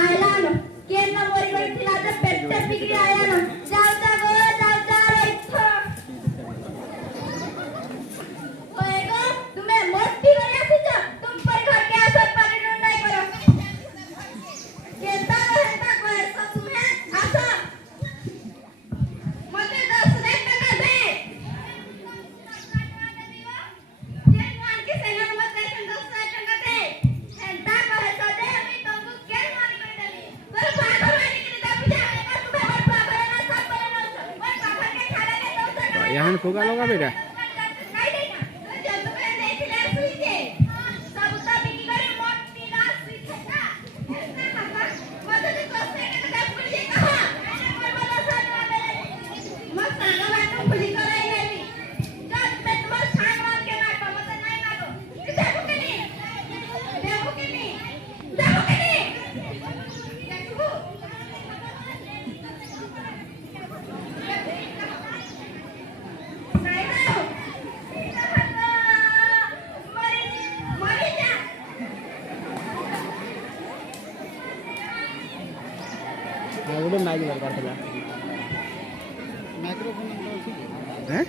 आयलानो केन मोरी बसला तर पेट्ट पिकली आयलानो जाऊता गो जाऊता इथं होय गो तुम्ही मोठी गरी असुचा तुम पर घर के असर पाणी नाही करो केता हेता कोयसा तुम्ही असं मते 10 टका दे जे मान के सेना मत दे 10 टका दे हेता कोयसा दे मी तुमको केन मारी कर देली पर पागल वाली के दा पूजा का तुम्हें और पागल ना सब पर ना और पागल के खाला के 200 टका यहाँ फुगा लोगा बेटा नाही देना जब तुम्हें देखले सुईते सब ता बिकी करे मोटी ना सुईता हेता काका मते 10 टका पड़ जे कहा पर वाला साथ वाले मत सांगवानो खुली कराई नाही जब मैं तुम्हारे सांगवान के ना मत नाही ना दो देखो के नहीं देखो के नहीं देखो के नहीं देखो नाही ना मरी मरी जा ଗୋଟେ ମାଇକ୍ ଦରକାର ଥିଲା हैं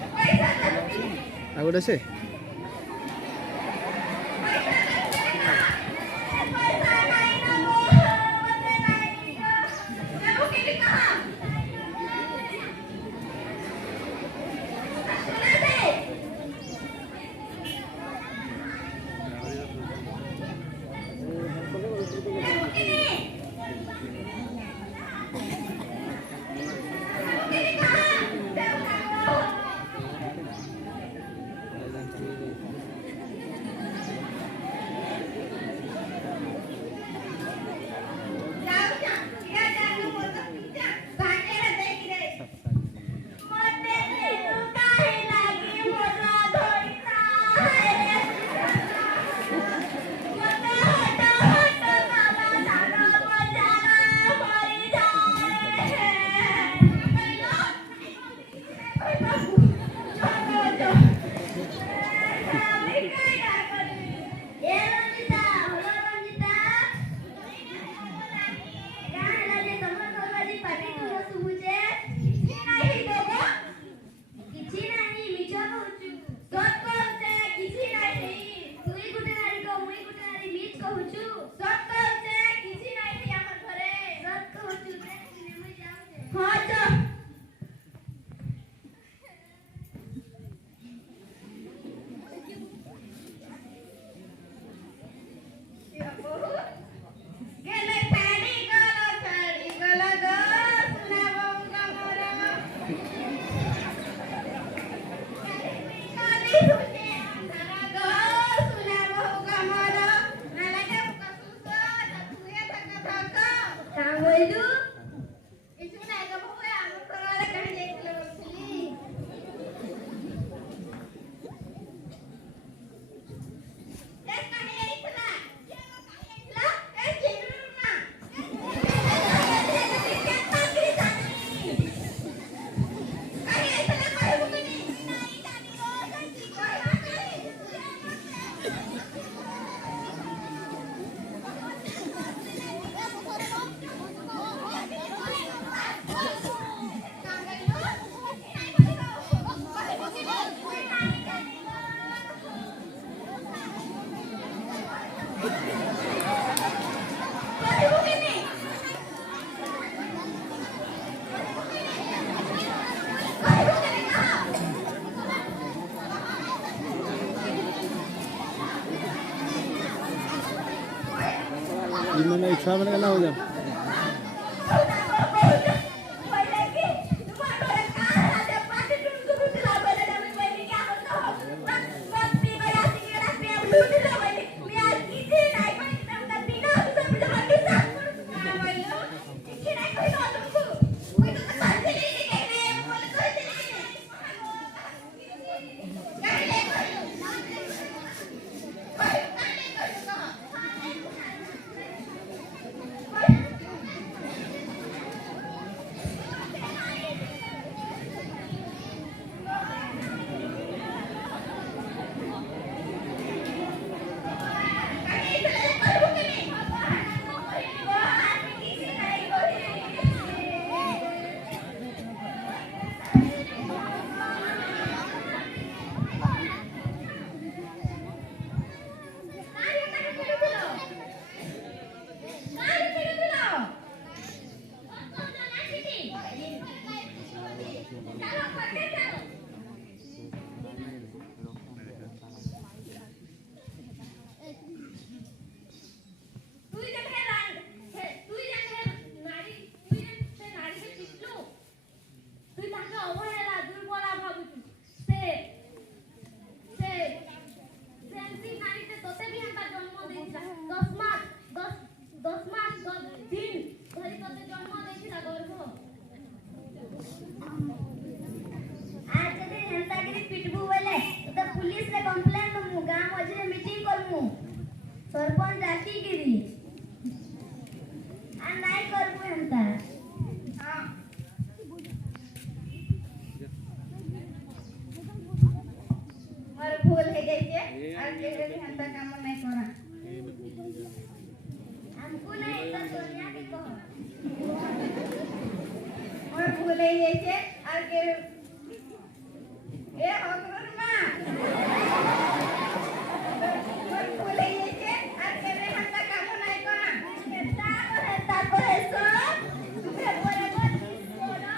ଆଉ ଗୋଟେ ସେ देखो के नहीं कहा सुना दे इन्होंने इच्छा मैंने कहना हो जाए What? ନାଚିକିରି আর নাই করবো হেনতা হ্যাঁ মোর ভুল হয়ে গেছে আর কেবে হেনতা কাম নাই করা हमको नहीं तो सोनिया के कहो मोर भूल हई गइছে আর কে এ হকরন মা মোর ভুল হই গইছে আর কে রে হাতা কাম নাই করা তারপরে সব তুই পরে বল না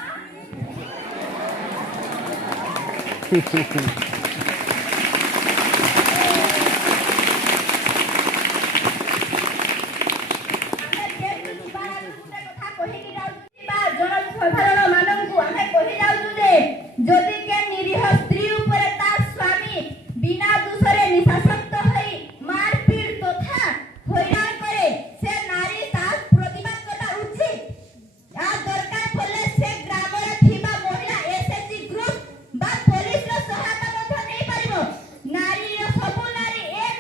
যদি কে নিরীহ স্ত্রী উপরে তার স্বামী বিনা দোষে নিশাসক্ত হই মারপিট তথা হইরাণ করে সে নারী তার প্রতিবাদ করা উচিত আর দরকার পড়লে সে গ্রামরে থিবা মহিলা এসএসজি গ্রুপ বা পুলিশর সহায়তা ମଧ୍ୟ নেই পারিব নারী সবু নারী এক